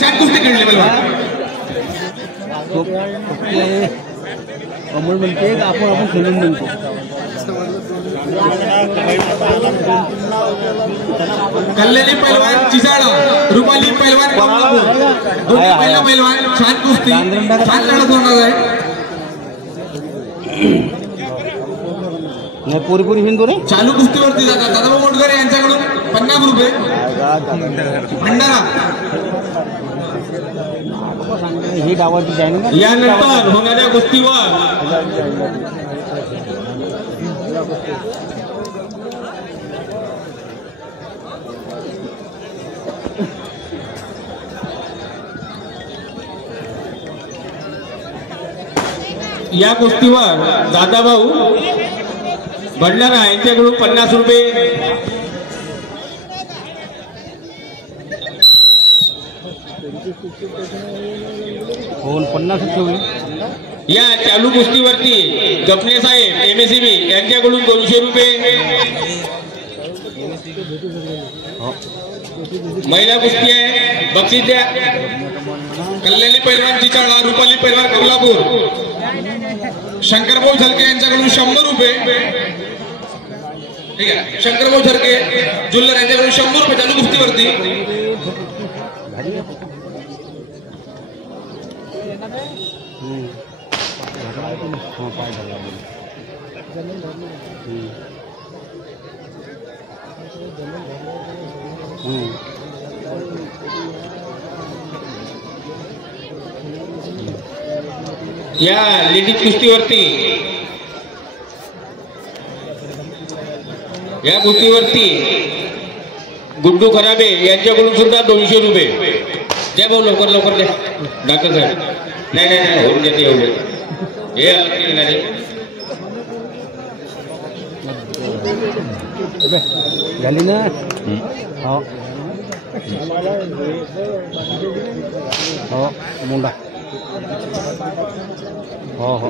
छान कुस्ती खेळली पैलवान. अमोल म्हणते आपण खेळून म्हणतो. कल्याणी पैलवान चिसाळा, रुपाली पैलवान दोन्ही पहिला पैलवान. छान कुस्ती, छान लढत होणार आहे. पुरी हिंदू रे चालू कुस्तीवरती जातात दादाभाऊ मोटकर यांच्याकडून 50 रुपये भंडारा. ही डावाची जाईल. यानंतर होणाऱ्या कुस्तीवर या कुस्तीवर दादाभाऊ भंडारा यांच्याकडून 50 रुपये. हो 50 ठेवले. या चालू कुस्तीवरती गपने साहेब MSCB यांच्याकडून 200 रुपये. महिला कुस्ती आहे, बक्षीस द्या. कल्याणी पैलवान चिचाळा, रुपाली पैलवान कोल्हापूर, शंकरभाऊ झलके यांच्याकडून 100 रुपये. ठीक आहे, शंकरभाऊ झलके जुल्लर यांच्याकडून 100 रुपये चालू कुस्तीवरती. या लेडीज कुस्तीवरती गुड्डू खराबे यांच्याकडून सुद्धा 200 रुपये. द्या भाऊ लवकर लवकर द्या डॉक्टर साहेब. नाही नाही नाही होऊन देते एवढे हे झाली ना. हो मुंडा. हो हो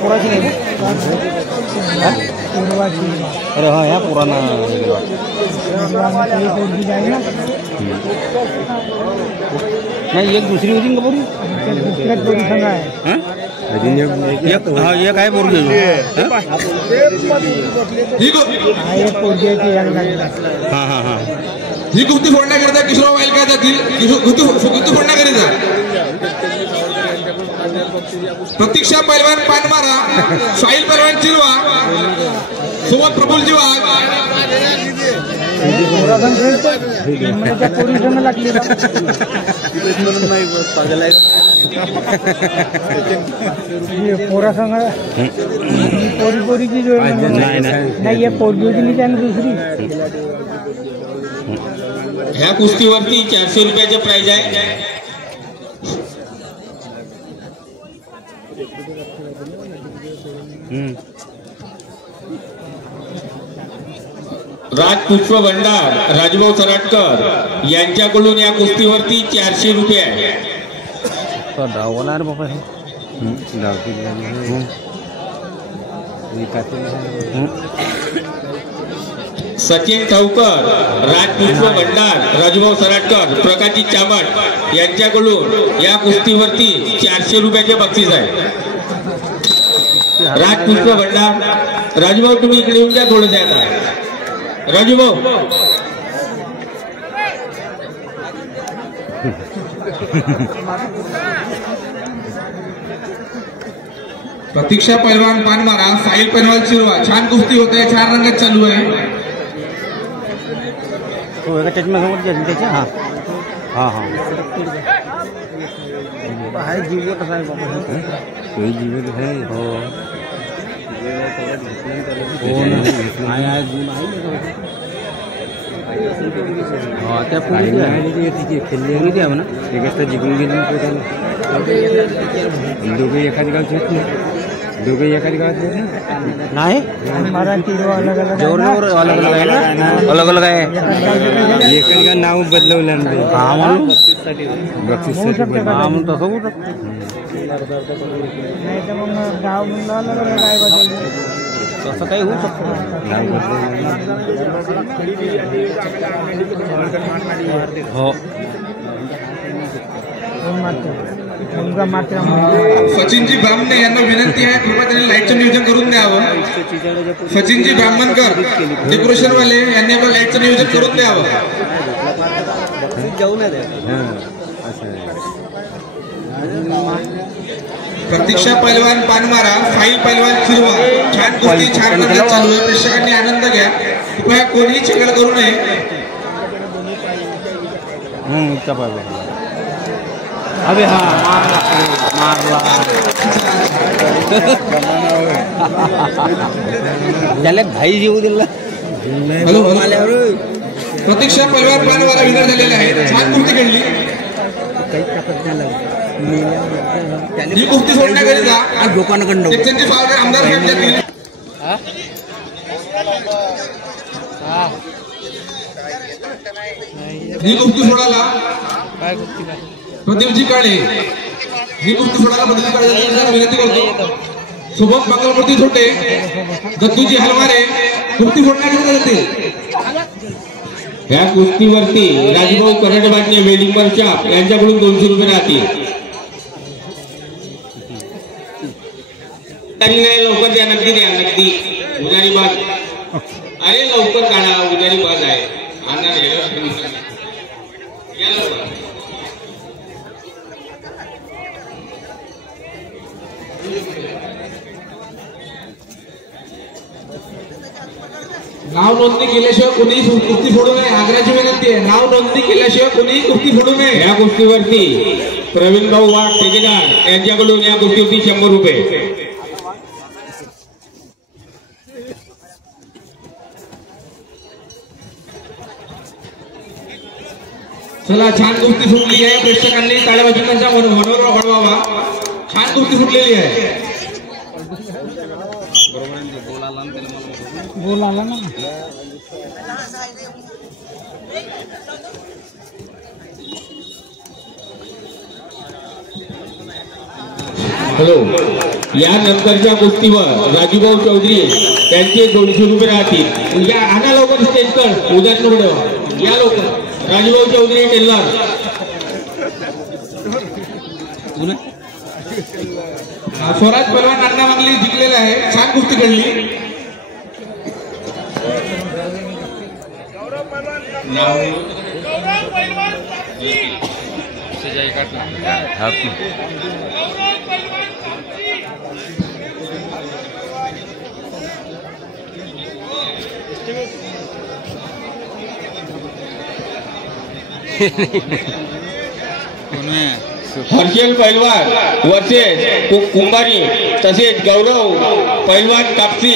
पुराची नाही. अरे हा या पुराना नाही. एक दुसरी होती का बोरी. हा एक आहे बोरगी. हा हा हा ही कुस्ती फोडण्याकरिता किशोरराव वाईलकर जातील. कुस्ती फोडण्याकरिता प्रतीक्षा पैलवान पानमारा, साहिल पैलवान चिरवा, सोबत प्रफुल्लजी वाघ. पोरा संघ पोरीची नाही पोरगी होती त्याने दुसरी. ह्या कुस्तीवरती 400 रुपयाचे प्राइज आहे. राजपुष्प भंडार, राजभाऊ सराटकर यांच्याकडून या कुस्तीवरती 400 रुपये आहे. डावणार बाबा हे सचिन ठाऊकर, राजपुष्प भंडार, राजभाऊ सराटकर, प्रकाशजी चामट यांच्याकडून या कुस्तीवरती 400 रुपयाचे बक्षीस आहे. राजपुष्प भंडार, राजभाऊ तुम्ही इकडे येऊन द्या थोडं द्या. राजूभाऊ प्रतीक्षा पैलवान पानमारा, साहिल पैलवान चिरवा. छान कुस्ती होत आहे, 4 रंगात चालू आहे. त्याच्या हा हा हा आहे जीव कसा आहे बाबा. जीव आहे. हो त्या खेळली द्या म्हणा. एक जिंकून गेली दोघे एखादी गावची आहेत ना. दोघे एखादी गावात नाही. अलग अलग आहे ना. अलग अलग आहे. एखादी गाव नाव बदलवलं हा म्हणून बक्षीससाठी हा म्हणून तसं होऊ शकतं. तसं काही होऊ शकतं. हो सचिनजी ब्राह्मणे यांना विनंती आहे, कृपया त्यांनी लाईटचं नियोजन करून द्यावं. सचिनजी ब्राह्मणकर डेकोरेशन वाले यांनी आपण लाईटचं नियोजन करून द्यावं. प्रतीक्षा पैलवान पानमारा, फाईल पैलवान खिरवा, छान कुस्ती छान नाटक चालू आहे. प्रेक्षकांनी आनंद घ्या, कृपया कोणीही चिखल करू नये. अबे हा मारला त्याला घाई येऊ दिला. हॅलो प्रतीक्षा पैलवान पानमारा विनर झालेले आहेत. छान कुस्ती खेळली. ही कुस्ती सोडण्याकरिता सेक्शनचे पावले आमदार साहेब जातील. ही कुस्ती सोडायला प्रदीपजी काळे, ही कुस्ती सोडायला प्रदीपजी काळे विनंती करतो. शुभम मंगलमूर्ती छोटे, दत्तूजी हलवारे कुस्ती सोडण्याकरिता जातील. या कुस्तीवरती राजभाऊ करंडबाटणे वेडिंग वर्कशॉप यांच्याकडून 200 रुपये राहतील. लवकर द्या, नक्की द्या, नक्की. उजारी बाज, अरे लवकर काढा, उजारी बाज आहे. नाव नोंदणी केल्याशिवाय कोणीही कुस्ती फोडू नये. आग्रहाची विनंती आहे, नाव नोंदणी केल्याशिवाय कोणीही कुस्ती फोडू नये. या कुस्तीवरती प्रवीण भाऊ वाघ ठेकेदार यांच्याकडून या कुस्तीवरती 100 रुपये. चला, छान कुस्ती सुटली आहे. प्रेक्षकांनी टाळ्या वाजवून त्यांच्या मनोबल वाढवावा. छान कुस्ती सुटलेली आहे. बोलाला ना. हॅलो, यानंतरच्या कुस्तीवर राजूभाऊ चौधरी त्यांचे 200 रुपये राहतील. या आणा लवकर स्टेजकर, उद्या या लवकर. राजूभाऊ चौधरी टेलर. स्वराज पैलवान अण्णा मागली जिंकलेला आहे. छान कुस्ती खेळली. हर्षल पैलवान वर्सेस कुंभारी तसेच गौरव पैलवान कापसी.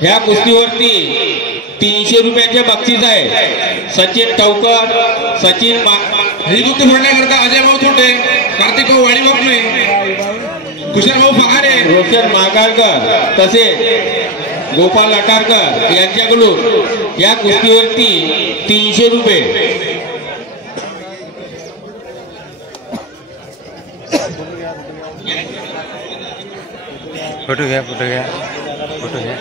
ह्या कुस्तीवरती 300 रुपयाचे बक्षीस आहे. सचिन टवकर, सचिन ही कुस्ती फोडण्याकरता अजय भाऊ छोटे, कार्तिक भाऊ वाडीबापणे, कुशल भाऊ पहारे, रोशन मागाळकर तसेच गोपाल अटारकर यांच्याकडून या कुस्तीवरती 300 रुपये. फोटो घ्या, फोटो घ्या, फोटो घ्या.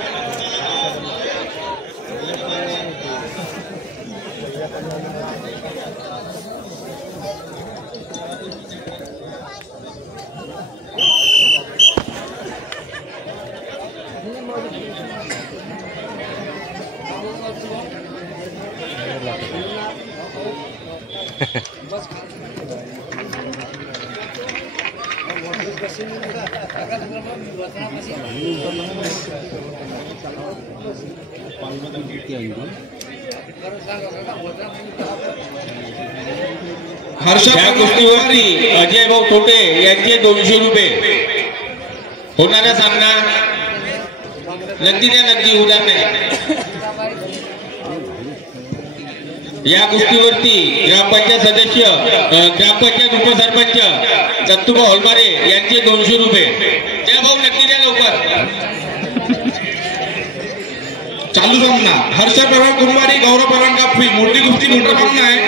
या कुस्तीवरती अजय भाऊ छोटे यांचे 200 रुपये. होणारा सामना नक्की द्या, नक्की उद्या नाही. या कुस्तीवरती ग्रामपंचायत सदस्य, ग्रामपंचायत उपसरपंच दत्तूभाऊ हलमारे यांचे 200 रुपये. त्या भाऊ नक्की द्या लवकर. चालू सामना हर्ष पैलवान कुंभारी, गौरव पैलवान कापसी. मोठी कुस्ती, मोठा सामना आहे.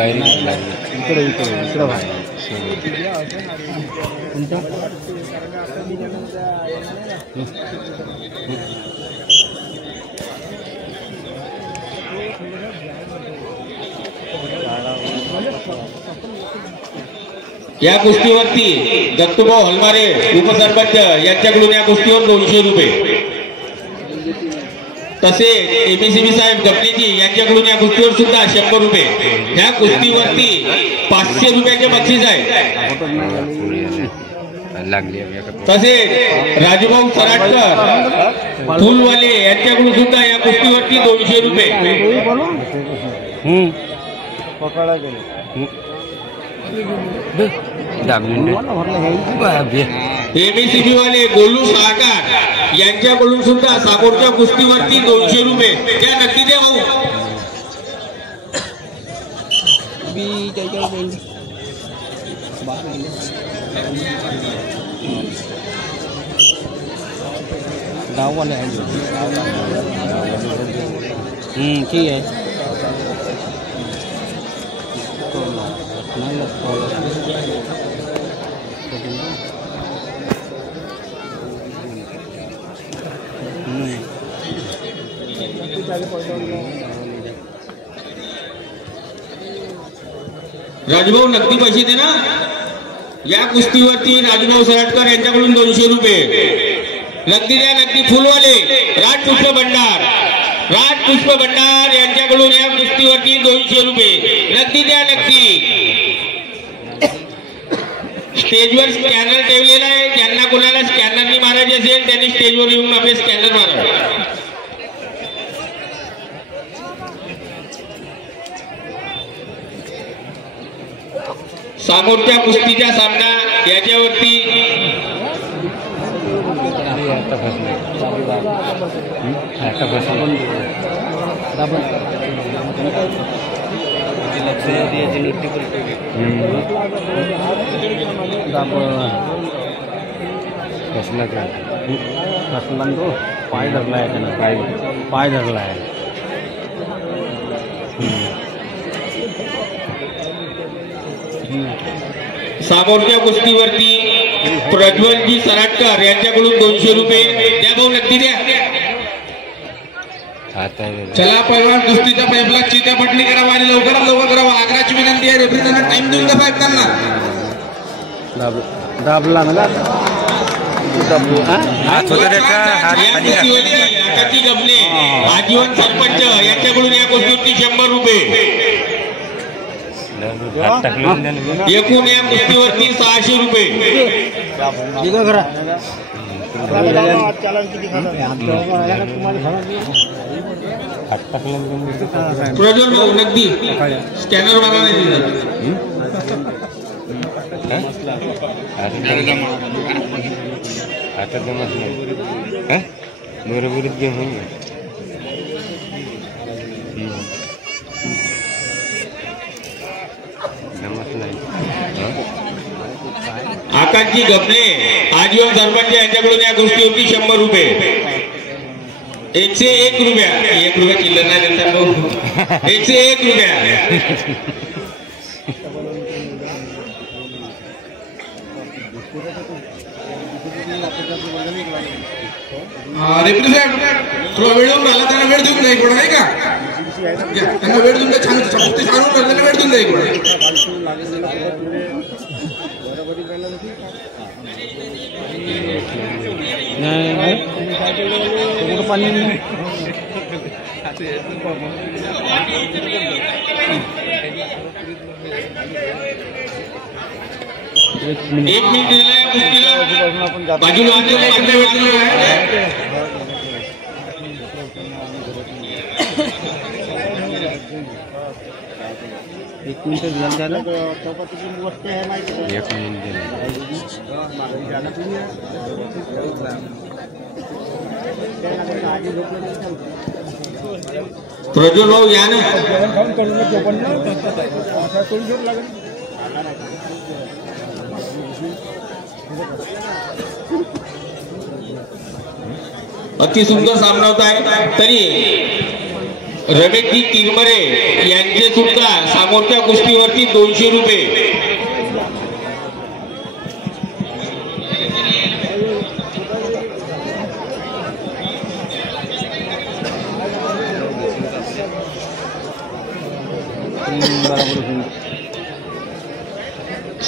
बाहेर इकडे या कुस्तीवरती दत्तूभाऊ हलमारे उपसरपंच यांच्याकडून या कुस्तीवर 200 रुपये, तसे एमएसीबी साहेब गपनेजी यांच्याकडून या कुस्तीवर सुद्धा 100 रुपये. ह्या कुस्तीवरती 500 रुपयाचे बक्षीस आहे. तसे राजूभाऊ सराटकर फुलवाले यांच्याकडून सुद्धा या कुस्तीवरती 200 रुपये. एमएसीबी वाले गोलू सागर यांच्याकडून सुद्धा साकोरच्या कुस्तीवरती 200 रुपये. त्या नक्की द्या भाऊ. गाववाले आहे ठीक आहे. राजूभाऊ नक्की पैसे दे ना. या कुस्तीवरती राजूभाऊ सराटकर यांच्याकडून 200 रुपये. नक्की द्या नक्की. फुलवाले राजपुष्प भंडार यांच्याकडून या कुस्तीवरती 200 रुपये. नक्की द्या नक्की. स्टेजवर स्कॅनर ठेवलेला आहे. ज्यांना कोणाला स्कॅनरनी मारायचे असेल त्यांनी स्टेजवर येऊन आपले स्कॅनर मारा. सामोरच्या कुस्तीचा सामना याच्यावरती पाय धरला आहे त्यानं. पाय धरला आहे. सामोरच्या कुस्तीवरती प्रज्वलजी सराटकर यांच्याकडून 200 रुपये. द्या भाऊ नक्की द्या. चला पैलवान कुस्तीचा पैपला चित्या पटणी करावा आणि लवकरात लवकर करावा. आग्राची विनंती आहे. रेफ्रीजरांना टाइम देऊन द्या साहेब त्यांना. दाबला मला आकाशी गमने आजीवन सरपंच यांच्याकडून या कुस्तीवरती 100 रुपये. एकूण या कुस्तीवरती 600 रुपये. प्रज्वल भाऊ नगदी स्कॅनर मारा नाही. आता जमत नाही. बरोबरच गेम होईल. आकाशजी गपले आजीवन सरपंच यांच्याकडून या गोष्टीवरती 100 रुपये. 101 रुपया. 1 रुपया चिल्लर नाही देतात भाऊ. 101 रुपया. रेफ्री साहेब थोडा वेळ देऊन राहिला. त्यांना वेळ देऊन द्या इकडे नाही का. त्यांना वेळ देऊन द्या. छान कुस्ती सांगून राहिलेला वेळ देऊन द्या इकडे. एक मिनिट दिलाय कुस्तीला. बाजूला वेळ दिला आहे. एक मिनिट झालं त्याला. प्रज्वल भाऊ या ना. अति सुंदर सामना होत आहे. तरी रमेशजी किरमरे यांचे सुद्धा समोरच्या कुस्तीवरती 200 रुपये.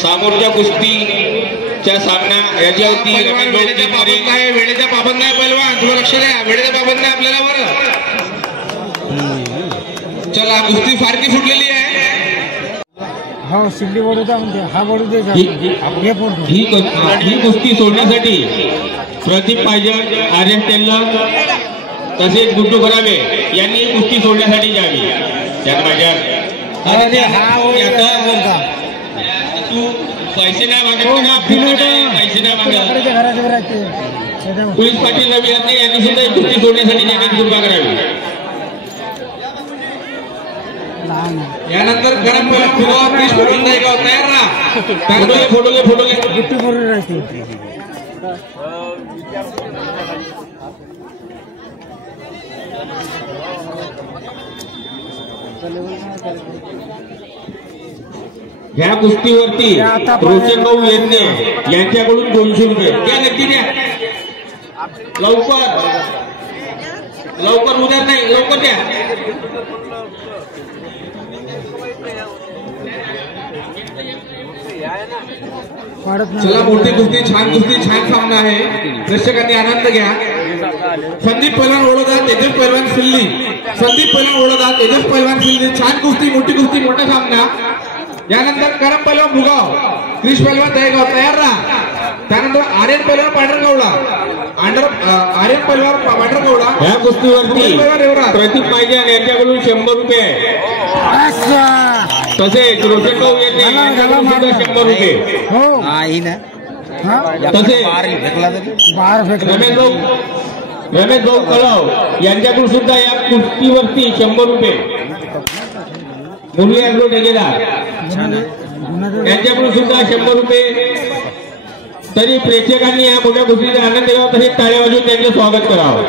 समोरच्या कुस्तीच्या सामना याच्यावरती वेळेचा पाबंद आहे पैलवान, तुम्हाला लक्ष द्या. वेळेचा पाबंद आहे आपल्याला बरं. चला कुस्ती फारकी फुटलेली आहे. हो सिल्ली बडोदा म्हणते हा बडोदे ही कुस्ती सोडण्यासाठी प्रदीप पायजळ, आर्यन टेल्लर तसेच गुड्डू घरावे यांनी ही कुस्ती सोडण्यासाठी जावी. त्यात माझ्या तू पैसे नाही मागत, पैसे नाही मागत. पोलीस पाटील रवी यांनी सुद्धा ही कुस्ती सोडण्यासाठी जाण्याची कृपा करावी. यानंतर गरम तयार राहा. फोटो घे. ह्या कुस्तीवरती रोशन भाऊ यांच्याकडून 200 रुपये द्या. नक्की द्या. लवकर उद्या नाही, लवकर द्या. चला मोठी कुस्ती, छान सामना आहे. दर्शकांनी आनंद घ्या. संदीप पैलवान ओळखा, तेजस पैलवान सिल्ली. संदीप पैलवान ओळखा, तेजस पैलवान सिल्ली. छान कुस्ती, मोठी कुस्ती, मोठा सामना. यानंतर करम पैलवान भुगाव, क्रिश पैलवान दहेगाव तयार राहा. त्यानंतर आर्यन पैलवान पांढरगवडा, आर्यन पैलवान पांढरगवडा. ह्या कुस्तीवरती प्रदीप पायजळ यांच्याकडून 100 रुपये. तसेच रोशन भाऊ यांच्याकडून सुद्धा 100 रुपये. तसेच रमेश भाऊ कळव यांच्याकडून सुद्धा या कुस्तीवरती 100 रुपये. मुरली अग्रो ठेकेदार यांच्याकडून सुद्धा 100 रुपये. तरी प्रेक्षकांनी या मोठ्या कुस्तीचा आनंद घ्यावा, तसेच टाळ्या वाजवून त्यांचे स्वागत करावं.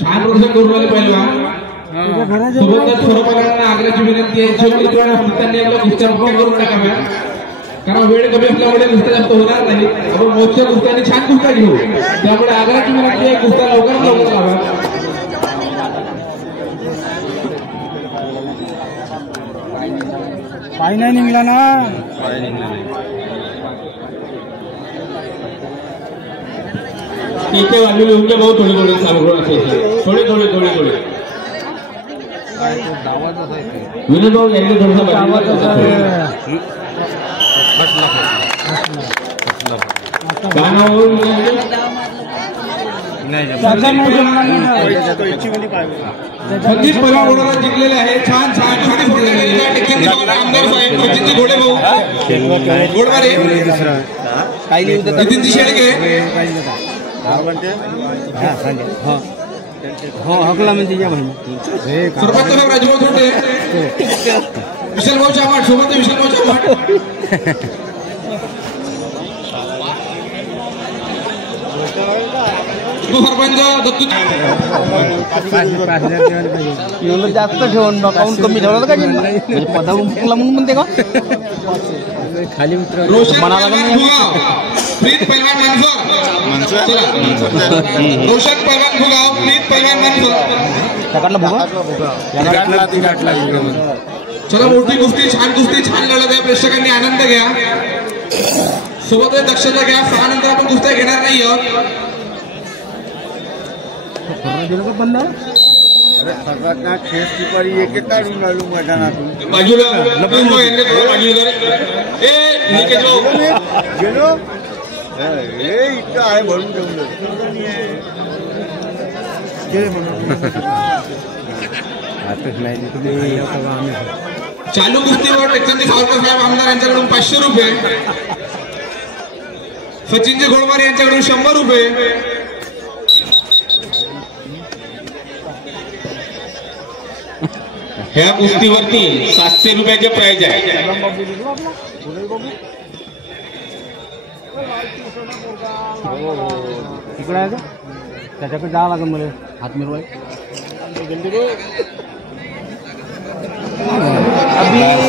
छान रोषण करून आले पैलवान. सोबतच सर्वपरांना आग्रहाची विनंती आहे, त्यांनी आपल्या कुस्त्या करून टाकाव्या, कारण वेळ कमी असल्यामुळे कुस्त्या जास्त होणार नाही. आपण मोठ्या कुस्त्याने छान कुस्त्या घेऊ, त्यामुळे आग्रहाची विनंती आहे, कुस्त्या लवकरात लवकर लावा. पाय नाही निघला ना. तिथे वाढलेले उंचे भाऊ थोडे विनोद भाऊ यांनी संदीप पैलवान ओढाला जिंकलेले आहे. छान आमदार साहेब सचिनजी घोडे भाऊ गोडवारे, नितीनजी शेळके, सरपंच साहेब राजभाऊ धोंडे, विशालभाऊ चव्हाण, सोबत विशालभाऊ चव्हाण, सरपंच दत्तू. जास्त ठेवून काउंट कमी ठेवला का पदाला म्हणून म्हणते का खाली रोशन प्रीत पैलवान मनसर. रोशन पैलवान भुगाव, प्रीत पैलवान मनसर. चला मोठी कुस्ती, छान कुस्ती, छान लढत आहे. प्रेक्षकांनी आनंद घ्या, सोबतच दक्षता घ्या. 6 नंतर आपण कुस्त्या घेणार नाही आहोत. आहे भरून चालू कुस्तीवर टेक्चंदी सावरकर साहेब आमदार यांच्याकडून 500 रुपये, सचिनजी घोडमारे यांच्याकडून 100 रुपये. ह्या कुस्तीवरती 700 रुपयाचे प्राइज आहे. तिकडे आहे का त्याच्याकडे जावं लागेल मला हात मिरवाय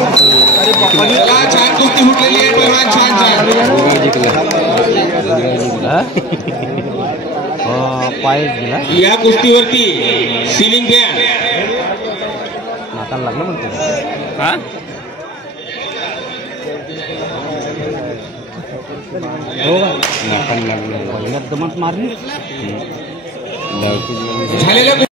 चला, छान कुस्ती फुटलेली आहे पैलवान. छान पायच गेला या कुस्तीवरती सिलिंग फॅन नाकाला लागलं म्हणते नाकाला लागलं दमत मारली झालेल्या